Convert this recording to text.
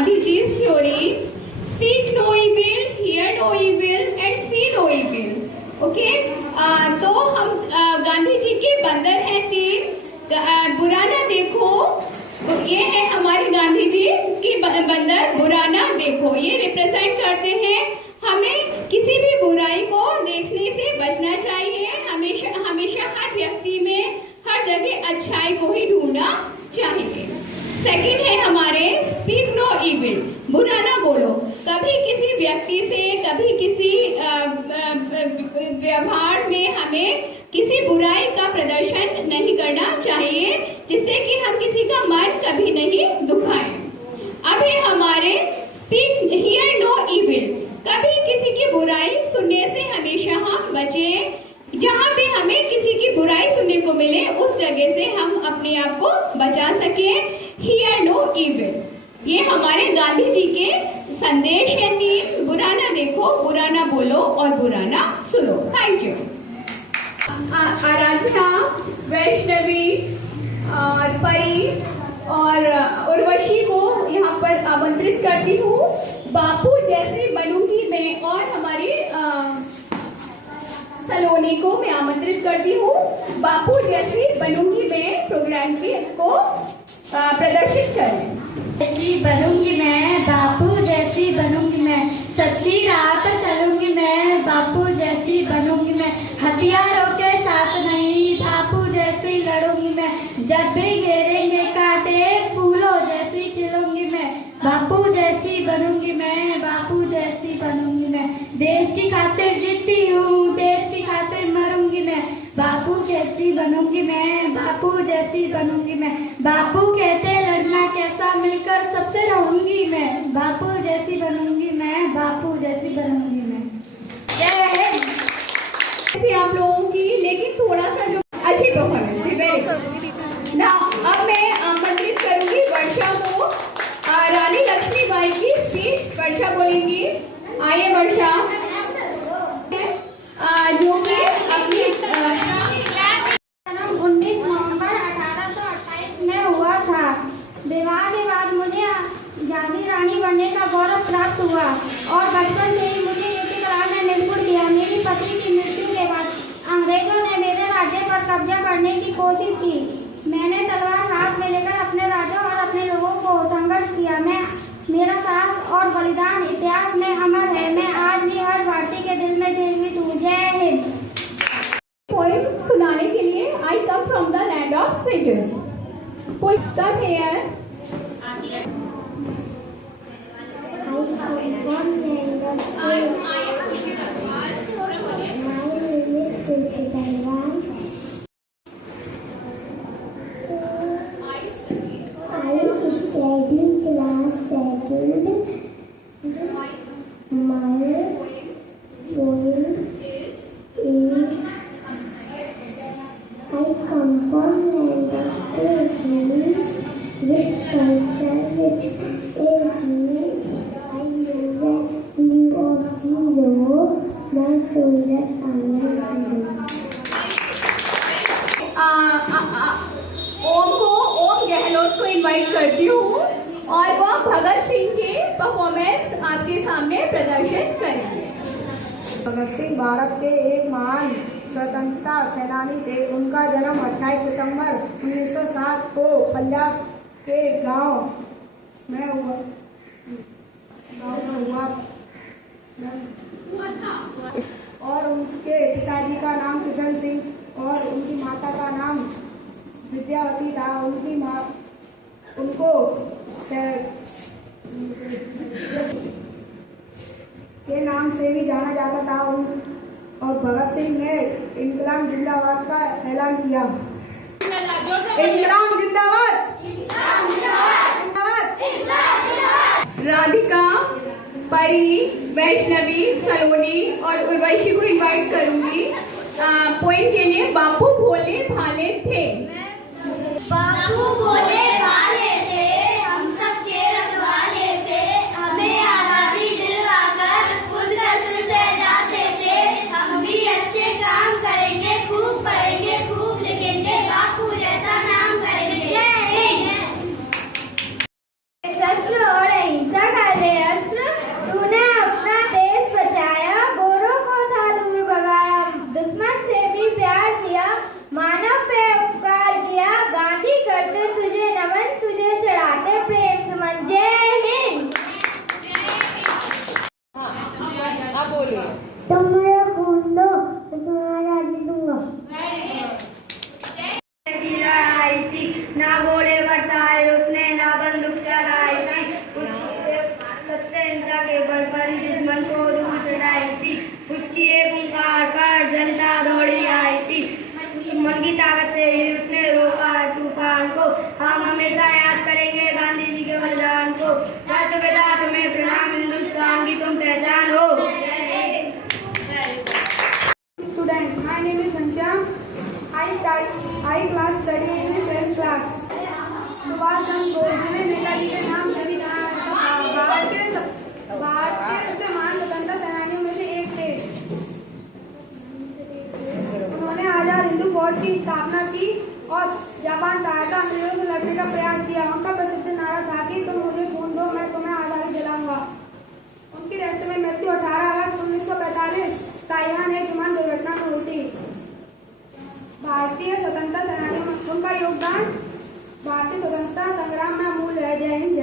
Gandhiji's theory, speak no evil, hear no evil and see no evil. Okay? तो हम गांधी जी के बंदर हैं 3, बुरा ना देखो। तो ये है हमारे गांधी जी की बंदर, बुरा ना देखो। ये रिप्रेजेंट करते हैं हमें किसी भी बुराई को देखने से बचना चाहिए। हमेशा हमेशा हर व्यक्ति में हर जगह अच्छाई को ही ढूंढना चाहिए। सेकंड है हमारे स्पीक नो इविल, बुरा ना बोलो। कभी किसी व्यक्ति से, कभी किसी व्यवहार में हमें किसी बुराई का प्रदर्शन नहीं करना चाहिए, जिससे कि हम किसी का मन कभी नहीं दुखाएं। अब है हमारे स्पीक हियर नो इविल, कभी किसी की बुराई सुनने से हमेशा हम बचें। जहाँ भी हमें किसी की बुराई सुनने को मिले उस जगह से हम अपने आप को बचा सके। हियर नो इविल, ये हमारे गांधी जी के संदेश है 3, बुरा ना देखो, बुरा ना बोलो और बुरा ना सुनो। Thank you. आराधना, वैष्णवी और परी और उर्वशी को यहाँ पर आमंत्रित करती हूँ। बापू जैसे बनूंगी मैं और हमारी सलोनी को मैं आमंत्रित करती हूँ। बापू जैसी बनूंगी मैं प्रोग्राम को प्रदर्शित करें। जैसी बनूंगी मैं, बापू जैसी बनूंगी मैं, सच की राह पर चलूंगी मैं, बापू जैसी बनूंगी मैं, हथियारों के साथ नहीं बापू जैसी लड़ूंगी मैं, जब भी घेरेंगे कांटे फूलों जैसी खिलूंगी मैं, बापू जैसी बनूंगी मैं, बापू जैसी बनूंगी मैं, देश की खातिर जीती हूँ, देश की खातिर मरूंगी मैं, बापू जैसी बनूंगी मैं, बापू जैसी बनूंगी मैं, बापू कहते लड़ना कैसा मिलकर सबसे रहूंगी मैं, बापू जैसी बनूंगी मैं, बापू जैसी बनूंगी मैं। जय हिंद। आप लोगों की लेकिन थोड़ा सा जो अच्छी परफॉर्मेंस थी, वेरी गुड। नाउ अब मैं आमंत्रित करूंगी वर्षा को। रानी लक्ष्मीबाई की स्पीच वर्षा बोलेंगी। आइए वर्षा, जो कि अपनी 19 नवंबर 1828 में हुआ था। विवाह के बाद मुझे झांसी रानी बनने का गौरव प्राप्त हुआ और बचपन से ही मुझे युद्ध कला में निपुण किया। मेरी पति की मृत्यु के बाद अंग्रेजों ने मेरे राज्य पर कब्जा करने की कोशिश की। मैंने तलवार हाथ में लेकर अपने राज्यों और अपने लोगों को संघर्ष किया। मेरा साहस और बलिदान इतिहास में अमर है। मैं आज भी हर भारतीय के दिल में जीवित हूँ। जय हिंद। पोएम सुनाने के लिए I come from the land of sages. Come here. Om Gehlot को इनवाइट करती हूँ और वह भगत सिंह की परफॉर्मेंस आपके सामने प्रदर्शित करेंगे। भगत सिंह भारत के एक महान स्वतंत्रता सेनानी थे। उनका जन्म 28 सितंबर 1907 को पंजाब के गांव में हुआ और उनके पिताजी का नाम किशन सिंह और उनकी माता का नाम विद्यावती था। उनकी माँ उनको के नाम से भी जाना जाता था। और भगत सिंह ने इंकलाब जिंदाबाद का ऐलान किया। इंकलाब जिंदाबाद। राधिका, परी, वैष्णवी, सलोनी और उर्वशी को इनवाइट करूंगी पोएम के लिए। बापू भोले भाले थे, बापू भोले भाले थे, हम सब के रखवाले थे, हमें आजादी दिलवाकर खुद कष्ट से जाते थे। हम भी अच्छे काम करेंगे, खूब पढ़ेंगे, खूब लिखेंगे, बापू जैसा नाम करेंगे। जय हिंद। शस्त्र और अहिंसा राष्ट्रपिता तुम्हें प्रणाम, हिंदुस्तान की तुम पहचान हो। Student, my name is Ghanshyam. I class study in the 7th class. Subhash Chandra Bose जिन्हें नेताजी के नाम से भी भारतीय सबसे महान स्वतंत्रता सेनानियों में से एक थे। उन्होंने आजाद हिंदू फौज की स्थापना की और जापान सहायता अंग्रेजों से लड़ने का प्रयास किया। उनका प्रसिद्ध नारा था कि तुम मुझे खून दो, मैं तुम्हें आजादी दिलाऊंगा। उनकी रहस्यमय मृत्यु 18 अगस्त 1945 ताइवान एक विमान दुर्घटना में हुई थी। भारतीय स्वतंत्रता सेनानियों में उनका योगदान भारतीय स्वतंत्रता संग्राम में अमूल्य है। जय हिंद।